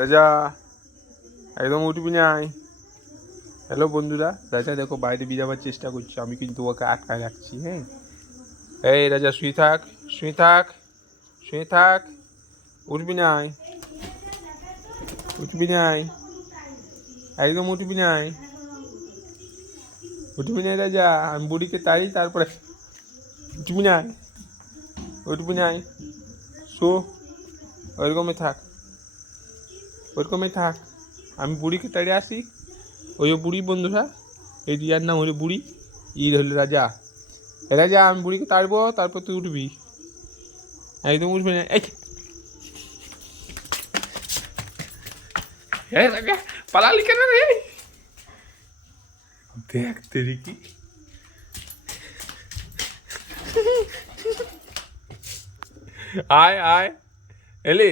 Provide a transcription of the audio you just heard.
রাজা একদম উঠবি নাই। হ্যালো বন্ধুরা, রাজা দেখো বাইরে যাওয়ার চেষ্টা করছে, আমি কিন্তু ওকে আটকায় রাখছি। হ্যাঁ, এই রাজা শুয়ে থাক, শুয়ে থাক, শুয়ে থাক, উঠবি নাই, উঠবি নাই, একদম উঠবি নাই, উঠবি নাই রাজা। আমি বুড়িকে তাড়ি, তারপরে উঠবি নাই, উঠবি নাই, শো, ওইরকমই থাক, ওইরকমই থাক। আমি বুড়িকে তাড়ি আসি। ওই যে বুড়ি বন্ধুরা, এই রিয়ার নাম হলো বুড়ি, ই হলো রাজা। রাজা আমি বুড়িকে তাড়বো, তারপর তুই উঠবি, একদম উঠবি না। এই রাজা পালালি কেন রে? দেখ তেরি কি, আয় আয়, এলি